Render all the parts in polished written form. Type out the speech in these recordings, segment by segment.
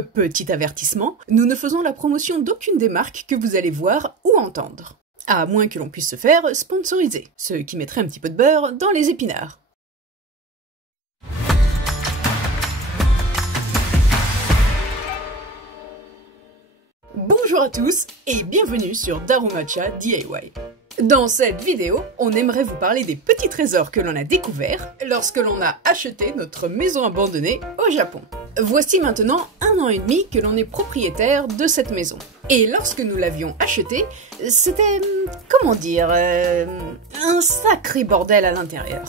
Petit avertissement, nous ne faisons la promotion d'aucune des marques que vous allez voir ou entendre. À moins que l'on puisse se faire sponsoriser, ce qui mettrait un petit peu de beurre dans les épinards. Bonjour à tous et bienvenue sur Darumacha DIY. Dans cette vidéo, on aimerait vous parler des petits trésors que l'on a découverts lorsque l'on a acheté notre maison abandonnée au Japon. Voici maintenant 1 an et demi que l'on est propriétaire de cette maison. Et lorsque nous l'avions achetée, c'était, comment dire, un sacré bordel à l'intérieur.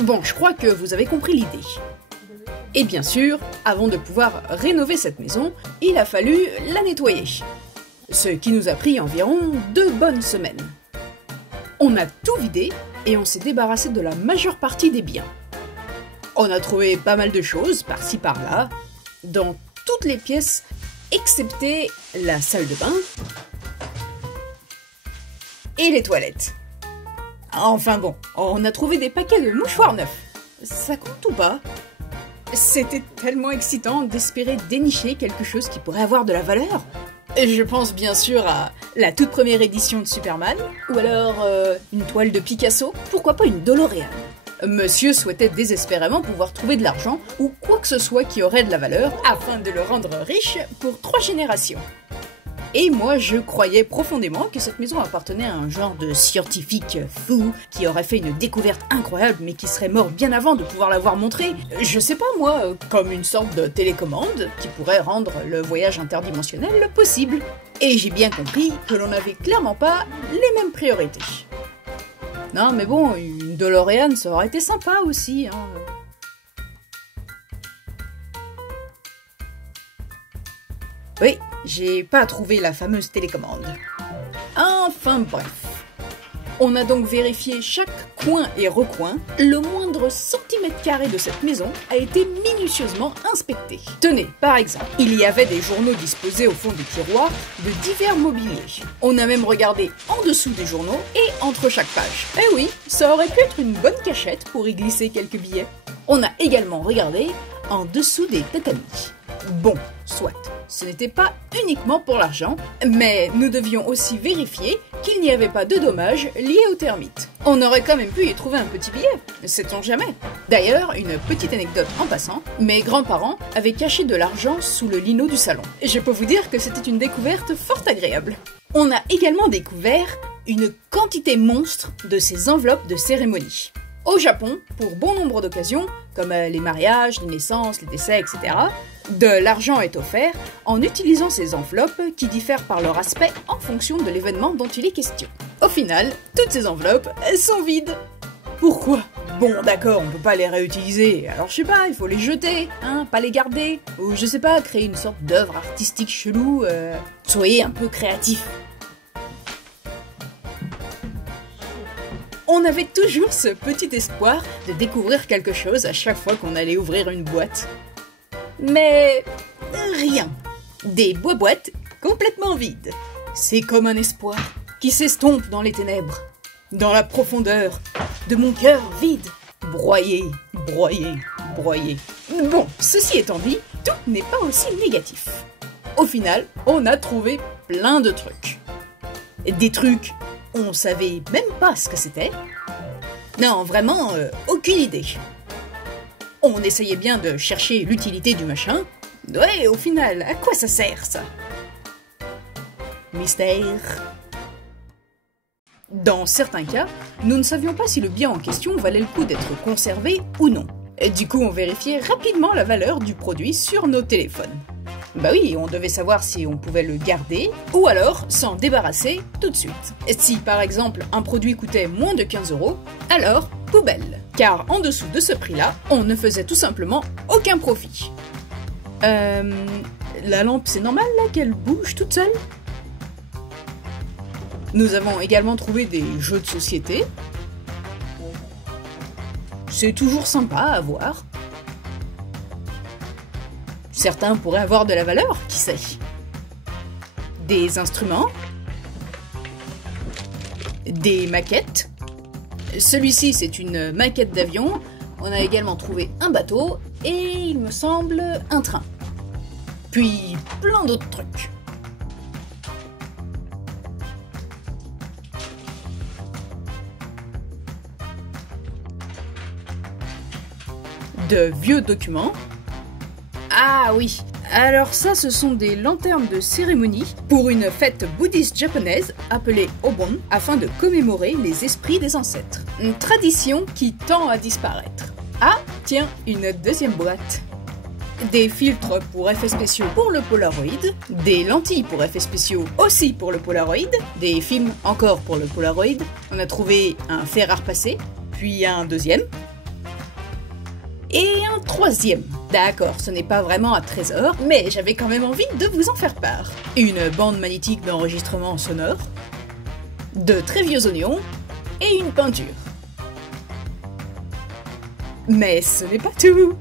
Bon, je crois que vous avez compris l'idée. Et bien sûr, avant de pouvoir rénover cette maison, il a fallu la nettoyer. Ce qui nous a pris environ 2 bonnes semaines. On a tout vidé et on s'est débarrassé de la majeure partie des biens. On a trouvé pas mal de choses par-ci par-là, dans toutes les pièces, excepté la salle de bain et les toilettes. Enfin bon, on a trouvé des paquets de mouchoirs neufs. Ça compte ou pas ? C'était tellement excitant d'espérer dénicher quelque chose qui pourrait avoir de la valeur. Je pense bien sûr à la toute première édition de Superman, ou alors une toile de Picasso, pourquoi pas une DeLorean. Monsieur souhaitait désespérément pouvoir trouver de l'argent ou quoi que ce soit qui aurait de la valeur afin de le rendre riche pour 3 générations. Et moi, je croyais profondément que cette maison appartenait à un genre de scientifique fou qui aurait fait une découverte incroyable mais qui serait mort bien avant de pouvoir l'avoir montrée. Je sais pas moi, comme une sorte de télécommande qui pourrait rendre le voyage interdimensionnel possible. Et j'ai bien compris que l'on n'avait clairement pas les mêmes priorités. Non mais bon, une DeLorean ça aurait été sympa aussi, hein. Oui, j'ai pas trouvé la fameuse télécommande. Enfin bref. On a donc vérifié chaque coin et recoin. Le moindre centimètre carré de cette maison a été minutieusement inspecté. Tenez, par exemple, il y avait des journaux disposés au fond des tiroirs de divers mobiliers. On a même regardé en dessous des journaux et entre chaque page. Eh oui, ça aurait pu être une bonne cachette pour y glisser quelques billets. On a également regardé en dessous des tatamis. Bon, soit, ce n'était pas uniquement pour l'argent, mais nous devions aussi vérifier qu'il n'y avait pas de dommages liés aux termites. On aurait quand même pu y trouver un petit billet, sait-on jamais. D'ailleurs, une petite anecdote en passant, mes grands-parents avaient caché de l'argent sous le lino du salon. Et je peux vous dire que c'était une découverte fort agréable. On a également découvert une quantité monstre de ces enveloppes de cérémonie. Au Japon, pour bon nombre d'occasions, comme les mariages, les naissances, les décès, etc., de l'argent est offert en utilisant ces enveloppes qui diffèrent par leur aspect en fonction de l'événement dont il est question. Au final, toutes ces enveloppes, elles sont vides. Pourquoi ? Bon, d'accord, on peut pas les réutiliser, alors je sais pas, il faut les jeter, hein, pas les garder. Ou je sais pas, créer une sorte d'œuvre artistique chelou, soyez un peu créatifs. On avait toujours ce petit espoir de découvrir quelque chose à chaque fois qu'on allait ouvrir une boîte. Mais rien. Des boîtes complètement vides. C'est comme un espoir qui s'estompe dans les ténèbres, dans la profondeur de mon cœur vide. Broyé, broyé, broyé. Bon, ceci étant dit, tout n'est pas aussi négatif. Au final, on a trouvé plein de trucs. Des trucs, on savait même pas ce que c'était. Non, vraiment, aucune idée. On essayait bien de chercher l'utilité du machin. Ouais, au final, à quoi ça sert, ça? Mystère. Dans certains cas, nous ne savions pas si le bien en question valait le coup d'être conservé ou non. Et du coup, on vérifiait rapidement la valeur du produit sur nos téléphones. Bah oui, on devait savoir si on pouvait le garder, ou alors s'en débarrasser tout de suite. Et si par exemple un produit coûtait moins de 15 €, alors poubelle. Car en dessous de ce prix-là, on ne faisait tout simplement aucun profit. La lampe, c'est normal là qu'elle bouge toute seule? Nous avons également trouvé des jeux de société. C'est toujours sympa à voir. Certains pourraient avoir de la valeur, qui sait. Des instruments. Des maquettes. Celui-ci, c'est une maquette d'avion On a également trouvé un bateau et, il me semble, un train. Puis plein d'autres trucs. De vieux documents. Ah oui, alors ça ce sont des lanternes de cérémonie pour une fête bouddhiste japonaise appelée Obon afin de commémorer les esprits des ancêtres. Une tradition qui tend à disparaître. Ah, tiens, une deuxième boîte. Des filtres pour effets spéciaux pour le Polaroid, des lentilles pour effets spéciaux aussi pour le Polaroid, des films encore pour le Polaroid. On a trouvé un fer à repasser, puis un deuxième. Et un troisième. D'accord, ce n'est pas vraiment un trésor, mais j'avais quand même envie de vous en faire part. Une bande magnétique d'enregistrement sonore, de très vieux oignons et une peinture. Mais ce n'est pas tout,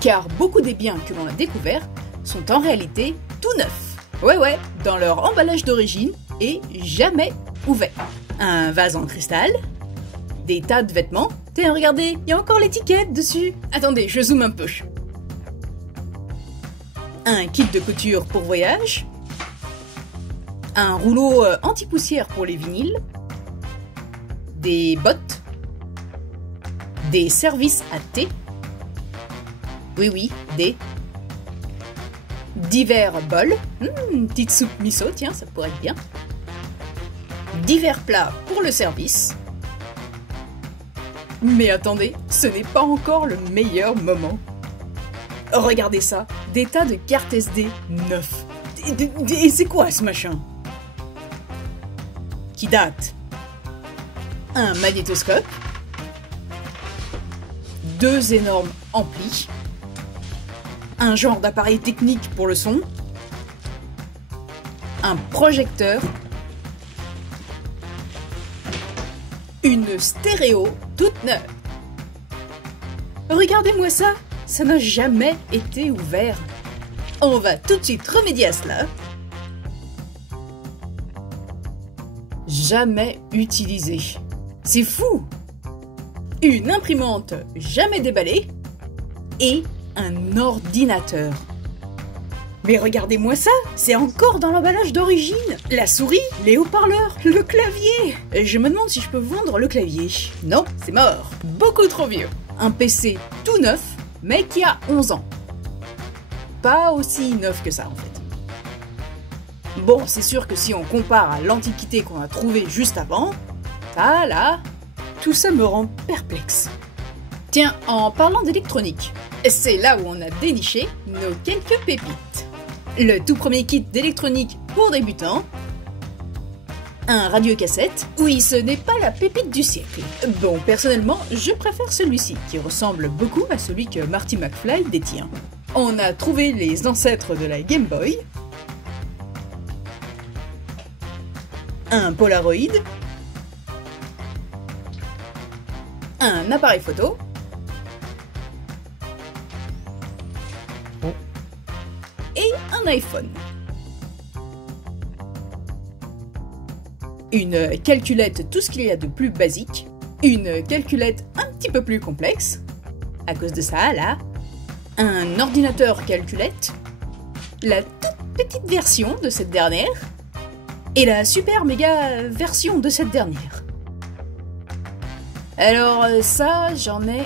car beaucoup des biens que l'on a découverts sont en réalité tout neufs. Ouais, dans leur emballage d'origine et jamais ouverts. Un vase en cristal, des tas de vêtements. Tiens, regardez, il y a encore l'étiquette dessus. Attendez, je zoome un peu. Un kit de couture pour voyage. Un rouleau anti-poussière pour les vinyles. Des bottes. Des services à thé. Oui, des. Divers bols. Une petite soupe miso, tiens, ça pourrait être bien. Divers plats pour le service. Mais attendez, ce n'est pas encore le meilleur moment. Regardez ça, des tas de cartes SD neufs. Et c'est quoi ce machin? Qui date? Un magnétoscope. Deux énormes amplis. Un genre d'appareil technique pour le son. Un projecteur. Une stéréo toute neuve. Regardez-moi ça, ça n'a jamais été ouvert. On va tout de suite remédier à cela. Jamais utilisé. C'est fou! Une imprimante jamais déballée et un ordinateur. Mais regardez-moi ça, c'est encore dans l'emballage d'origine. La souris, les haut-parleurs, le clavier. Et je me demande si je peux vendre le clavier. Non, c'est mort. Beaucoup trop vieux. Un PC tout neuf, mais qui a 11 ans. Pas aussi neuf que ça en fait. Bon, c'est sûr que si on compare à l'antiquité qu'on a trouvée juste avant, ah là, tout ça me rend perplexe. Tiens, en parlant d'électronique, c'est là où on a déniché nos quelques pépites. Le tout premier kit d'électronique pour débutants. Un radiocassette. Oui, ce n'est pas la pépite du siècle. Bon, personnellement, je préfère celui-ci, qui ressemble beaucoup à celui que Marty McFly détient. On a trouvé les ancêtres de la Game Boy. Un Polaroid. Un appareil photo. Et un iPhone. Une calculette, tout ce qu'il y a de plus basique. Une calculette un petit peu plus complexe. À cause de ça, là. Un ordinateur calculette. La toute petite version de cette dernière. Et la super méga version de cette dernière. Alors ça, j'en ai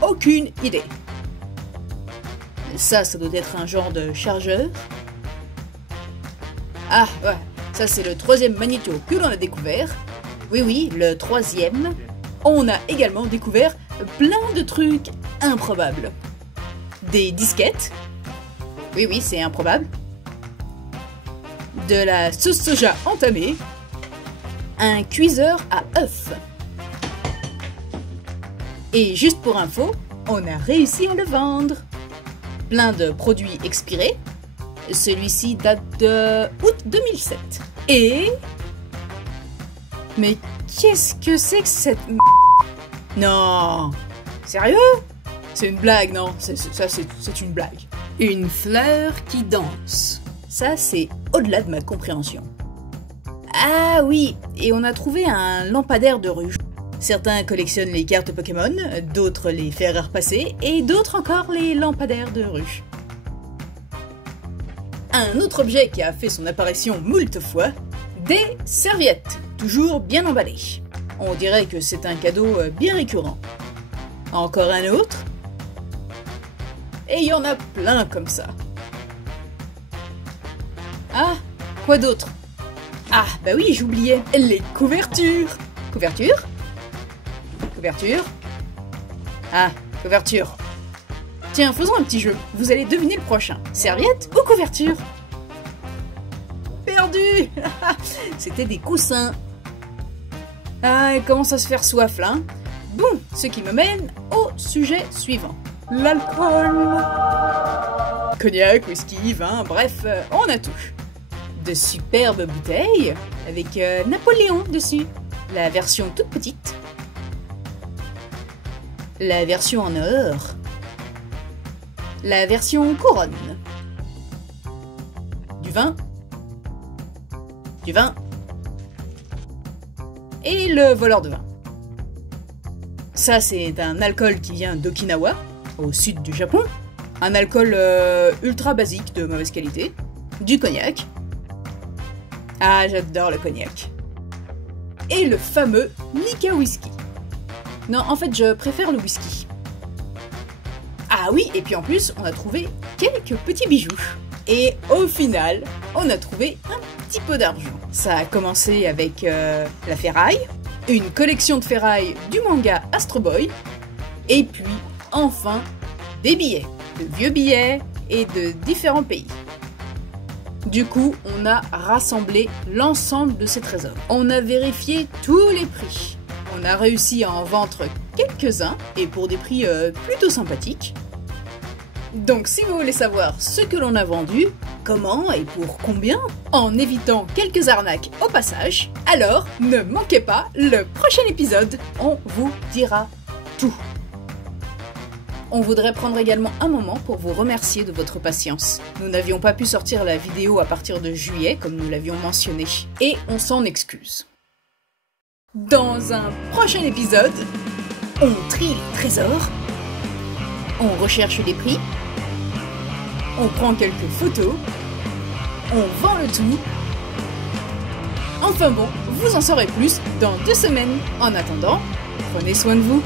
aucune idée. Ça doit être un genre de chargeur. Ah, ouais, ça c'est le troisième magnéto que l'on a découvert. Oui, le troisième. On a également découvert plein de trucs improbables. Des disquettes. Oui, c'est improbable. De la sauce soja entamée. Un cuiseur à œufs. Et juste pour info, on a réussi à le vendre. Plein de produits expirés. Celui-ci date de août 2007. Et... Mais qu'est-ce que c'est que cette... Non! Sérieux? C'est une blague, non? C'est une blague. Une fleur qui danse. Ça, c'est au-delà de ma compréhension. Ah oui, et on a trouvé un lampadaire de rue. Certains collectionnent les cartes Pokémon, d'autres les fers à repasser, et d'autres encore les lampadaires de rue. Un autre objet qui a fait son apparition moult fois, des serviettes, toujours bien emballées. On dirait que c'est un cadeau bien récurrent. Encore un autre. Et il y en a plein comme ça. Ah, quoi d'autre? Ah, bah oui, j'oubliais, les couvertures. Couverture? Couverture? Ah, couverture. Tiens, faisons un petit jeu. Vous allez deviner le prochain. Serviette ou couverture? Perdu. C'était des coussins. Ah, il commence à se faire soif là. Bon, ce qui me mène au sujet suivant. L'alcool. Cognac, whisky, vin, bref, on a tout. De superbes bouteilles avec Napoléon dessus. La version toute petite. La version en or. La version couronne. Du vin. Du vin. Et le voleur de vin. Ça, c'est un alcool qui vient d'Okinawa, au sud du Japon. Un alcool ultra basique de mauvaise qualité. Du cognac. Ah, j'adore le cognac. Et le fameux Nikka Whisky. Non, en fait, je préfère le whisky. Ah oui, et puis en plus, on a trouvé quelques petits bijoux. Et au final, on a trouvé un petit peu d'argent. Ça a commencé avec la ferraille, une collection de ferraille du manga Astro Boy, et puis, enfin, des billets. De vieux billets et de différents pays. Du coup, on a rassemblé l'ensemble de ces trésors. On a vérifié tous les prix. On a réussi à en vendre quelques-uns, et pour des prix plutôt sympathiques. Donc si vous voulez savoir ce que l'on a vendu, comment et pour combien, en évitant quelques arnaques au passage, alors ne manquez pas le prochain épisode, on vous dira tout. On voudrait prendre également un moment pour vous remercier de votre patience. Nous n'avions pas pu sortir la vidéo à partir de juillet, comme nous l'avions mentionné, et on s'en excuse. Dans un prochain épisode, on trie les trésors, on recherche les prix, on prend quelques photos, on vend le tout. Enfin bon, vous en saurez plus dans 2 semaines. En attendant, prenez soin de vous.